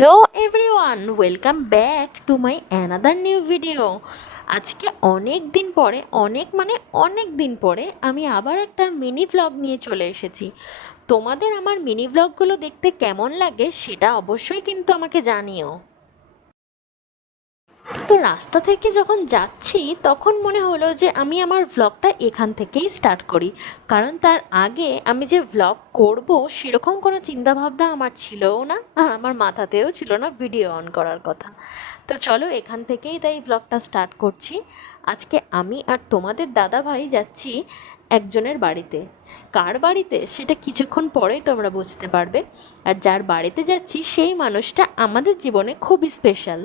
Hello everyone, welcome back to my another new video. আজকে অনেক দিন পরে আমি আবার একটা মিনি ভ্লগ নিয়ে চলে এসেছি। তোমাদের আমার মিনি ভ্লগগুলো দেখতে কেমন লাগে সেটা অবশ্যই কিন্তু আমাকে জানিও। তো রাস্তা থেকে যখন যাচ্ছি তখন মনে হলো যে আমি আমার ভ্লগটা এখান থেকেই স্টার্ট করি, কারণ তার আগে আমি যে ভ্লগ করব সেরকম কোনো চিন্তাভাবনা আমার ছিলও না, আর আমার মাথাতেও ছিল না ভিডিও অন করার কথা। তো চলো এখান থেকেই তাই ভ্লগটা স্টার্ট করছি। আজকে আমি আর তোমাদের দাদা ভাই যাচ্ছি একজনের বাড়িতে। কার বাড়িতে সেটা কিছুক্ষণ পরেই তোমরা বুঝতে পারবে। আর যার বাড়িতে যাচ্ছি সেই মানুষটা আমাদের জীবনে খুবই স্পেশাল।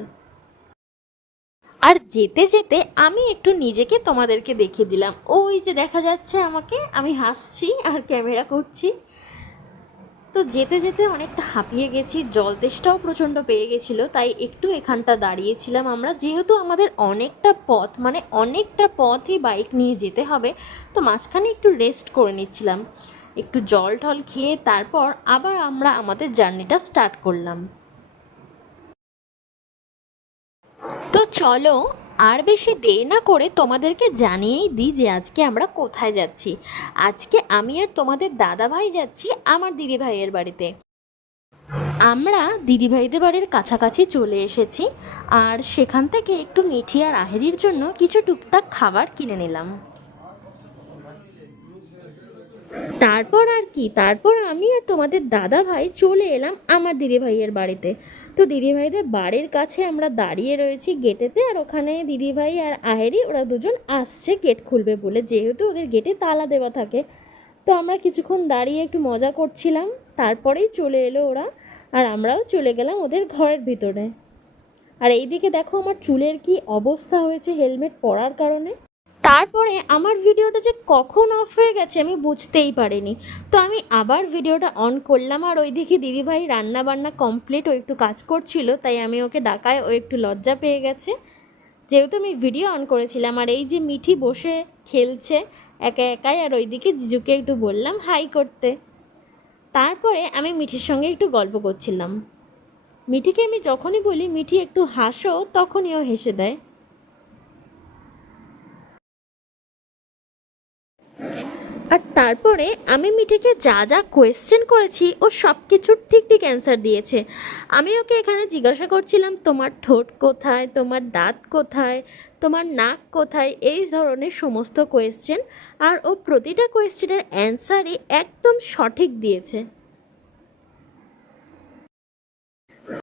আর যেতে যেতে আমি একটু নিজেকে তোমাদেরকে দেখিয়ে দিলাম। ওই যে দেখা যাচ্ছে আমাকে, আমি হাসছি আর ক্যামেরা করছি। তো যেতে যেতে অনেকটা হাঁপিয়ে গেছি, জল তেষ্টাও প্রচণ্ড পেয়ে গেছিলো, তাই একটু এখানটা দাঁড়িয়েছিলাম আমরা। যেহেতু আমাদের অনেকটা পথই বাইক নিয়ে যেতে হবে, তো মাঝখানে একটু রেস্ট করে নিচ্ছিলাম, একটু জল টল খেয়ে তারপর আবার আমরা আমাদের জার্নিটা স্টার্ট করলাম। তো চলো আর বেশি দেরি না করে তোমাদেরকে জানিয়েই দিই যে আজকে আমরা কোথায় যাচ্ছি। আজকে আমি আর তোমাদের দাদাভাই যাচ্ছি আমার দিদিভাইয়ের বাড়িতে। আমরা দিদিভাইদের বাড়ির কাছাকাছি চলে এসেছি, আর সেখান থেকে একটু মিঠি আর আহেরির জন্য কিছু টুকটাক খাবার কিনে নিলাম। তারপর আমি আর তোমাদের দাদা ভাই চলে এলাম আমার দিদিভাইয়ের বাড়িতে। তো দিদিভাইদের বাড়ির কাছে আমরা দাঁড়িয়ে রয়েছি গেটেতে, আর ওখানে দিদিভাই আর আহেরি ওরা দুজন আসছে গেট খুলবে বলে, যেহেতু ওদের গেটে তালা দেওয়া থাকে। তো আমরা কিছুক্ষণ দাঁড়িয়ে একটু মজা করছিলাম, তারপরেই চলে এলো ওরা, আর আমরাও চলে গেলাম ওদের ঘরের ভিতরে। আর এইদিকে দেখো আমার চুলের কি অবস্থা হয়েছে হেলমেট পরার কারণে। তারপরে আমার ভিডিওটা যে কখন অফ হয়ে গেছে আমি বুঝতেই পারিনি। তো আমি আবার ভিডিওটা অন করলাম, আর ওইদিকে দিদিভাই রান্না বান্না কমপ্লিট, ও একটু কাজ করছিল, তাই আমি ওকে ডাকায় ও একটু লজ্জা পেয়ে গেছে, যেহেতু আমি ভিডিও অন করেছিলাম। আর এই যে মিঠি বসে খেলছে একা একাই, আর ওইদিকে জিজুকে একটু বললাম হাই করতে। তারপরে আমি মিঠির সঙ্গে একটু গল্প করছিলাম। মিঠিকে আমি যখনই বলি মিঠি একটু হাসো, তখনই ও হেসে দেয়। আর তারপরে আমি মিঠিকে যা যা কোয়েশ্চেন করেছি ও সব কিছুর ঠিক ঠিক অ্যান্সার দিয়েছে। আমি ওকে এখানে জিজ্ঞাসা করছিলাম তোমার ঠোঁট কোথায়, তোমার দাঁত কোথায়, তোমার নাক কোথায়, এই ধরনের সমস্ত কোয়েশ্চেন। আর ও প্রতিটা কোয়েশ্চেনের অ্যান্সারই একদম সঠিক দিয়েছে।